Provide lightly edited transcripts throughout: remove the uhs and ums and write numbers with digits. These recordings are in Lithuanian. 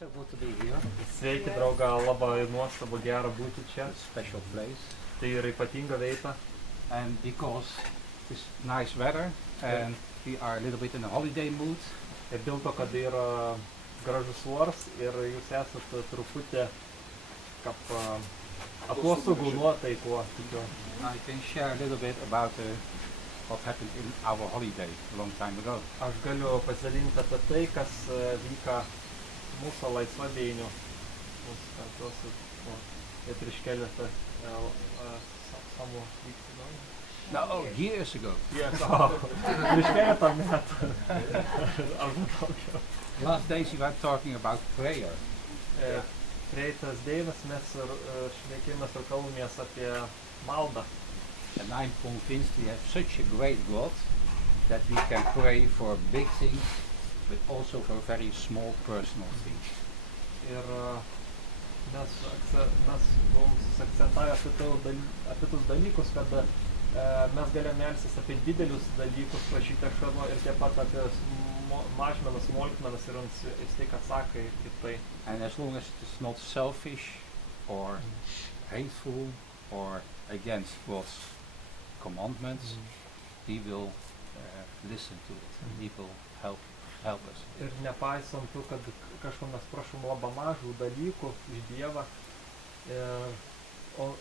So good to be here. Sveiki, drauga, labai nuostabu, gera būti čia. Special place. Tai yra ypatinga vieta. And because it's nice weather and we are a little bit in a holiday mood. Ir dėl to, kad yra gražus oras ir jūs esate truputį kaip atostogų nuotaikų. I can share a little bit about what happened in our holiday a long time ago. Aš galiu pasidalinti apie tai, kas vyka mūsų laisvadienių. Mūsų kartuosiu. Ir prieš keletą savo vykti. No, years ago. Yes, prieš keletą metų. Last days we were talking about prayer. Praeitas dienas mes šnekėjomės ir kalbamės apie maldą. And I'm convinced we have such a great God that we can pray for big things, but also for very small personal things. Ir mes buvom susakcentavę apie tus dalykus, kad mes galime melstis apie didelius dalykus, prašyti Ašarno ir taip pat apie mažmenas, smulkmenas ir jis tai, ką sako į tai. And as long as it's not selfish or hateful or against God's commandments, He will listen to it and He will help us. Ir nepaisant to, kad kažko mes prašom labai mažų dalykų iš Dievą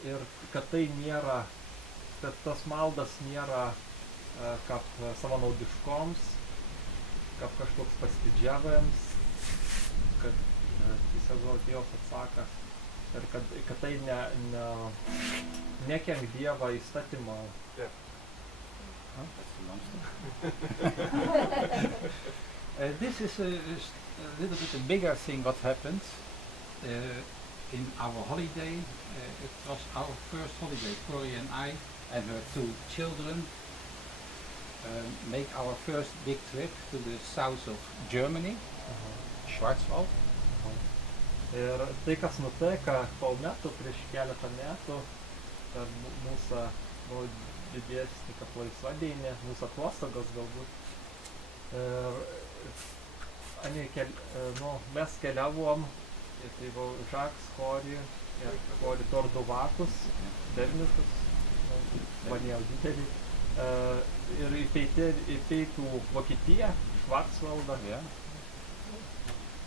ir kad tai nėra, kad tas maldas nėra kaip savanaudiškoms, kaip kažkoks pasididžiavimams, kad tiesiog Dievas atsaka ir kad tai nekenk Dievą įstatymą. That's a long story. This is a little bit a bigger thing what happened in our holiday. It was our first holiday. Corey and I and her two children make our first big trip to the south of Germany, Schwarzwald. Ir tai, kas nuteka po metų, prieš keletą metų, per mūsų didesnį kaip laisvadienį, mūsų atostogos galbūt. Mes keliavom, tai buvo Jacques, Corey Torduvakus, berniukus, manėjau didelį, ir į pietų Vokietiją, Schwarzwaldą. Yeah.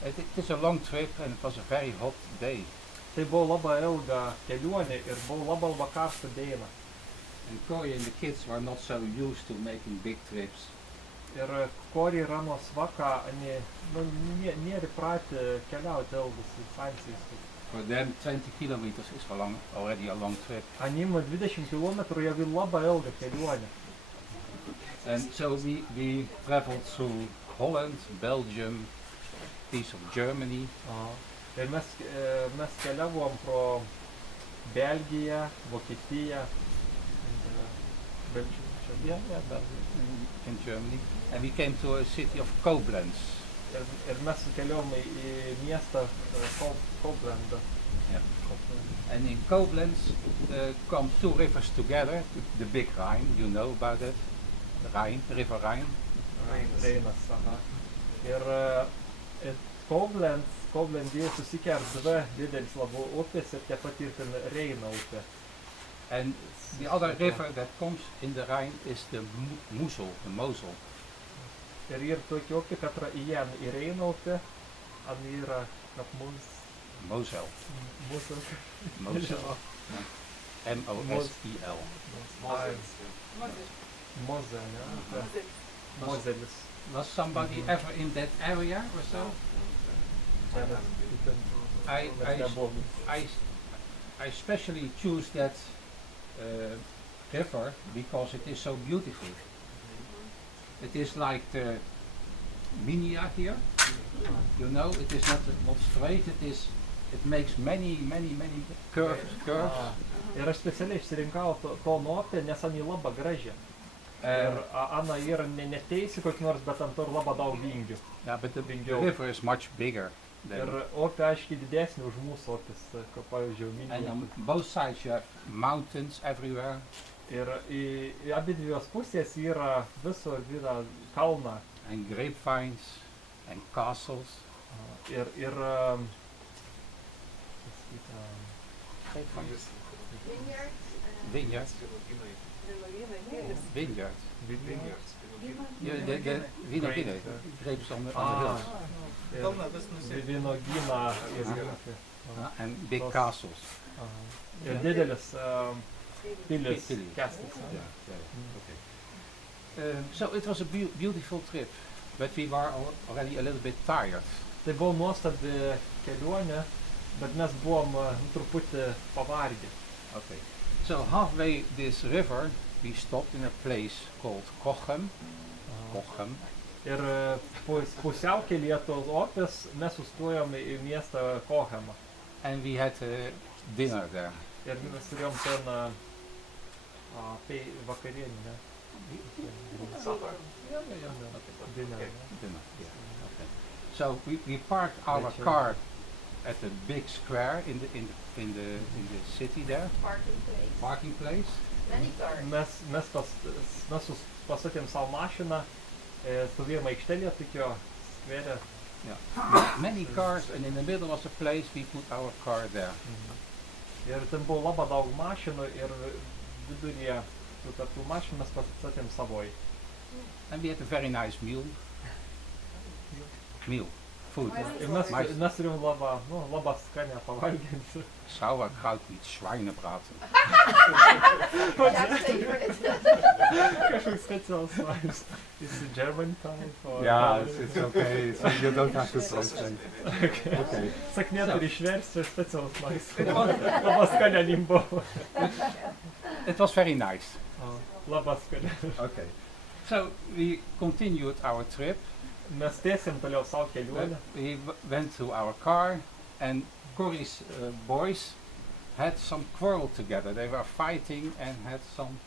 It is a long trip and it was a very hot day. Tai buvo labai ilga kelionė ir buvo labai karšta diena. And Corey and the kids were not so used to making big trips. Ir Corey yra nuosvaka, nėra įpratę keliauti ilgus distancijas. For them 20 kilometers is already a long trip. Anim 20 kilometrų jau labai ilga kelionė. And so we traveled through Holland, Belgium, piece of Germany. Ir mes keliavom pro Belgiją, Vokietiją, Belgium in Germany, and we came to a city of Koblenz. Ir mes keliavom į miestą Koblenz. Yeah. And in Koblenz come two rivers together, the big Rhine, you know about it, the Rhine, River Rhine. Reinas, Ir Koblenz susikerta dvi didelis labai upės ir taip pat ir ten Reino upė. And the other river that comes in the Rhine is the Mosel, the Mosel. Ir tokia upė, kad įeina į Reino upę, yra kaip Mosel. Mosel. M-O-S-E-L. Moselis. Was somebody ever in that area or so? I especially choose that river because it is so beautiful. It is like the Minia here, you know, it is not straight, it makes many curves. Ir aš specialiai išsirinkau to nuopę, nes Ana labai graži. Ir Ana yra neteisi kokį nors, bet ant to labai daug vingių. Yeah, but the river is much bigger. Ir upė aiškiai didesnė už mūsų upės, kaip pavyzdžiui, Minija. And on both sides you have mountains everywhere. Ir į abi dviejos pusės yra visur kalna. And grapevines and castles. Vineyards. Yeah, the vinogine, grapes on the hills. Vynogyną And big castles. Ir didelis pilis Pilis. kęstas. Okay. So it was a beautiful trip, but we were already a little bit tired. Tai buvo nuostabi kelionė, bet mes buvom truputį pavargę. Okay. So halfway this river, we stopped in a place called Kochem. Ir pusiaukelėje tos upės mes sustojom į miestą Kochemą. And we had dinner there. Ir mes turėjom ten vakarienį, ne? Dinner. Yeah. Okay. So we parked our car at a big square in the city there. Parking place. Many cars. Mes pasakėm savo mašiną, stovėjom aikštelėje, tokio skvere. Yeah. Many cars, and in the middle was a place we put our car there. Ir ten buvo labai daug mašinų ir viduryje tų mašinų mes pasakėm savoj. And we had a very nice meal. Food. Ir mes turėjom labai skanę pavalgyti. Sauerkraut mit Schweinebraten. Jacques' favorite. Kažkoks specialus maistas. Is it German type? Or It's okay. So you don't have to say things. Okay. Saknė turi išversti specialus maistas. Labai skanę buvo. It was very nice. Labai skanę. Okay. So we continued our trip. Mes tęsėm toliau savo kelionę. We went to our car, and Corey's boys had some quarrel together. They were fighting and had some.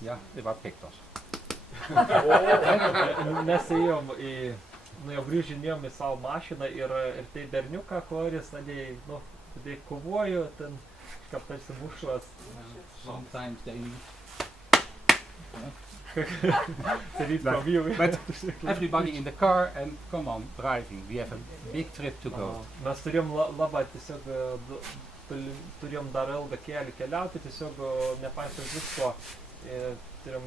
They were pictors. Mes ėjom jau grįžinėjom į savo mašiną ir tai berniuką, kuris tada kovojo, ten kažkaip tarsi mušlas. Sometimes they need. But everybody in the car and come on, driving. We have a big trip to go. Mes turėjom labai tiesiog, turėjom dar ilgą kelią keliauti, tiesiog nepaisant visko, turėjom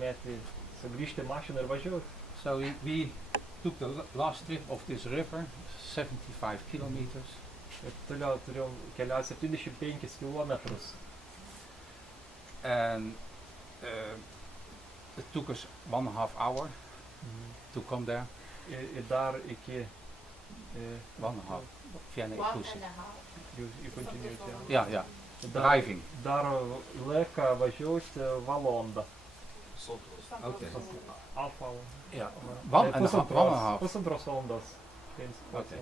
sugrįžti mašiną ir važiuoti. So we took the last trip of this river, 75 kilometers. Ir toliau turėjom keliauti 75 kilometrus. And it took us 1.5 hour to come there. Ir dar iki 1.5. Vienna inclusive. You continued, Yeah. Driving. Dar laiką važiuoti valandą. Okay. Alfa. Yeah. 1.5. Pusantros valandos. Okay.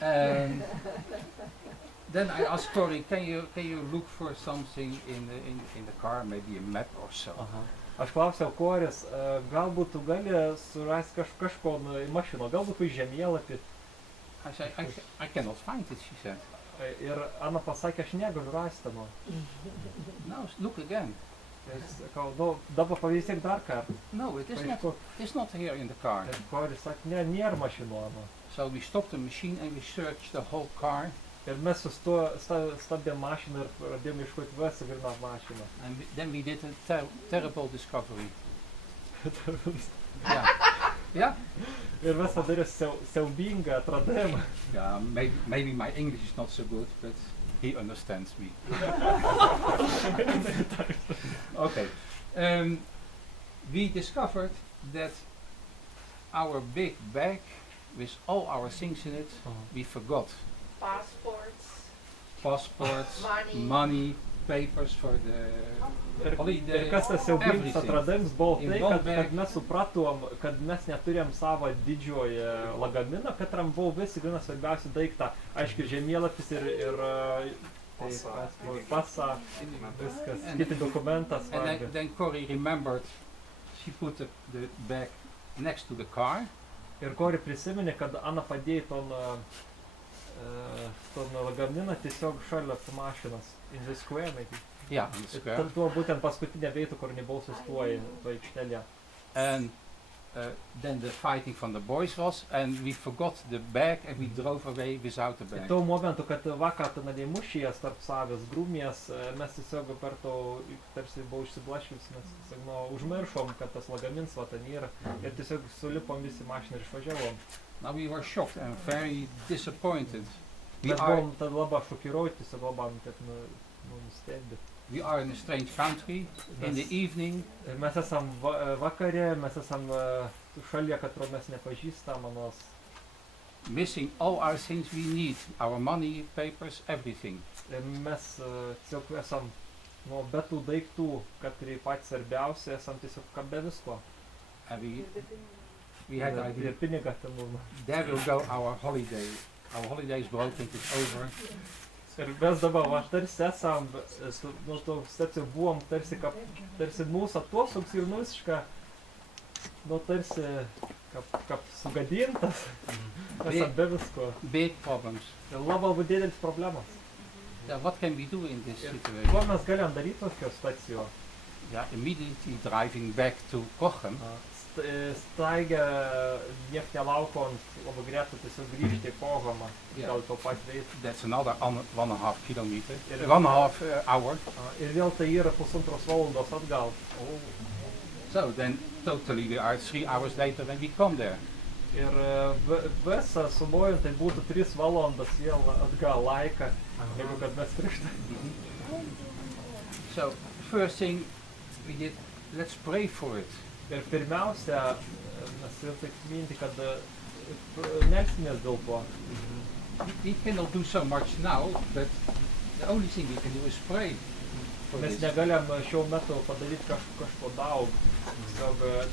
And then I asked Corey, can you look for something in the car, maybe a map or so? Aš klausiau Koris, galbūt tu gali surasti kažko į mašiną, galbūt į žemėlapį. I said, I cannot find it, she said. Ir Ana pasakė, aš negaliu rasti. No, look again. Sakau, dabar pavyzdžiui dar kartą. No, it's not here in the car. Koris sakė, nėra mašinų. So we stopped the machine and we searched the whole car. Ir mes stabdėm mašiną ir pradėjom ieškoti visą gryną mašiną. And then we did a terrible discovery. Yeah. Ir mes padarė siaubingą atradimą. Yeah, maybe my English is not so good, but he understands me. Okay. We discovered that our big bag with all our things in it, we forgot. Passports, money, papers for the holiday. Ir kas tas siaubingas atradimas buvo tai, kad mes supratom, kad mes neturėjom savo didžiojo lagaminą, katram buvo visi vienas svarbiausių daiktą. Aišku, žemėlapis ir pasą, viskas, kiti dokumentas. And then Corey remembered, she put the bag next to the car. Ir Corey prisiminė, kad Ana padėjo ton lagaminą tiesiog šalia mašinos. In the square, maybe? Yeah, in the square. Tad buvo būtent paskutinė vieta, kur nebuvau sustoję to aikštelėje. And then the fighting from the boys was, and we forgot the bag and we drove away without the bag. Tuo momentu, kad vakar ten mūšijas tarp savęs grūmės, mes tiesiog per to, tarsi buvo išsiblaškius, mes tiesiog užmiršom, kad tas lagamins va ten yra ir tiesiog sulipom visi mašiną ir išvažiavom. Now we were shocked and very disappointed. Mes buvom tad labai šokiruoti, tiesiog labai nustebę. We are in a strange country, in the evening. Mes esam vakare, mes esam šalyje, kad mes nepažįstam, missing all our things we need, our money, papers, everything. Mes tiesiog esam be tų daiktų, kad ir patys svarbiausi, esam tiesiog be visko. And we had the idea, pinigą ten būna. there will go our holiday. Our holiday is broken, it's over. Ir mes dabar, tarsi esam, tarsi buvom, tarsi mūsų atostogs ir visiškai, tarsi kaip sugadintas, esam be visko. Big problems. Ir labai didelis problemas. What can we do in this Ko situation? mes galim daryti tokio situacijo? Immediately driving back to Kochem. Staigia niek nelaukant, labai greitai tiesiog grįžti į Kochemą, gal to pat veikti. That's another 1.5 kilometer, 1.5 hour. Ir vėl tai yra 1,5 valandos atgal. So then totally we are 3 hours later when we come there. Ir visą sumojant tai būtų 3 valandas vėl atgal laiką, jeigu kad mes prieš tai. So first thing we did, let's pray for it. Ir pirmiausia, mes ir taip minti, kad melsimės dėl to. We cannot do so much now, but the only thing we can do is pray. Mes negalim šiuo metu padaryti kažko daug,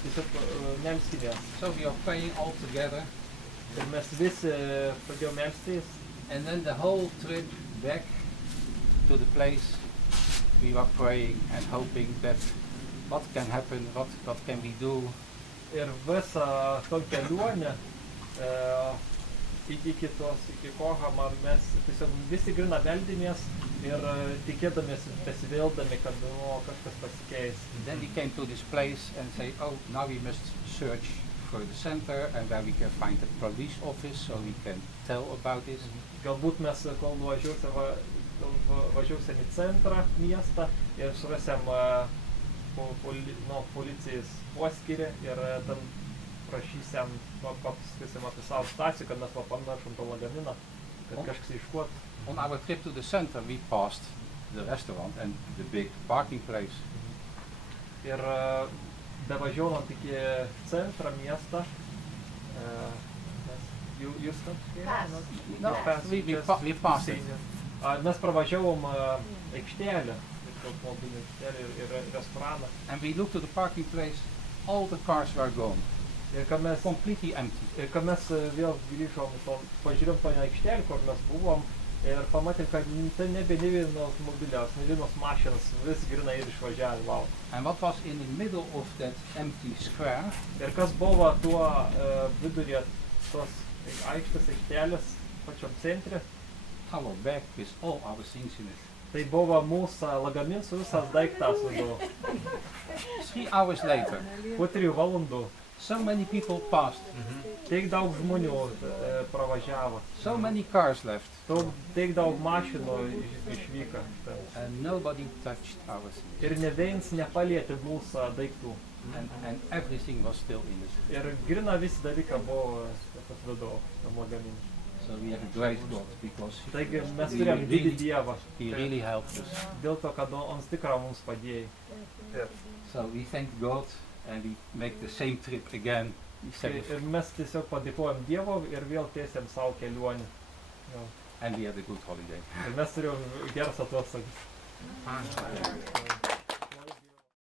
tiesiog melsimės. So we are praying all together. Ir mes visi pradėjome melstis. And then the whole trip back to the place, we were praying and hoping that what can happen, what can we do. Ir visą tą kelionę iki Kochemą mes tiesiog visi grina meldėmės ir tikėdamės, besivildami, kad kažkas pasikeis. Then we came to this place and say, oh, now we must search for the center and where we can find the police office so we can tell about this. Galbūt mes, kol važiuosim į centrą miestą ir surasim policijos poskyrį ir ten prašysim, pasakysim apie savo situaciją, kad mes pamiršom tą lagaminą, kad kažkas iškuot. On our trip to the center we passed the restaurant and the big parking place. Ir bevažiuojant iki centrą miestą, jūs ten? We passed it. Mes pravažiavom aikštelę. Ir restoraną. And we looked at the parking place, all the cars were gone. Ir kad mes completely empty. Ir kad mes vėl grįžom, pažiūrėjom tą aikštelę, kur mes buvom ir pamatėm, kad ten nebe vienos automobilios, ne vienos mašinos, vis grinai ir išvažiavę lauk. And what was in the middle of that empty square? Ir kas buvo tuo viduryje tos aikštelės pačiam centre? Our bag with all our things in it. Tai buvo mūsų lagamins su visas daiktas vidų. 3 hours later. Po 3 valandų. So many people passed. Tiek daug žmonių pravažiavo. So many cars left. Tiek daug mašinų išvyko. And nobody touched our things. Ir ne vienas nepalietė mūsų daiktų. And everything was still in it. Ir grina visi dalykai buvo vidų tam lagaminui. So we have a great God because Taigi mes turėjom didį Dievą. He really helped us. Dėl to, kad ons tikrai mums padėjo. So we thank God and we make the same trip again. Ir mes tiesiog padėkojom Dievo ir vėl tiesiam savo kelionę. And we had a good holiday. Ir mes turėjom geras atostogas.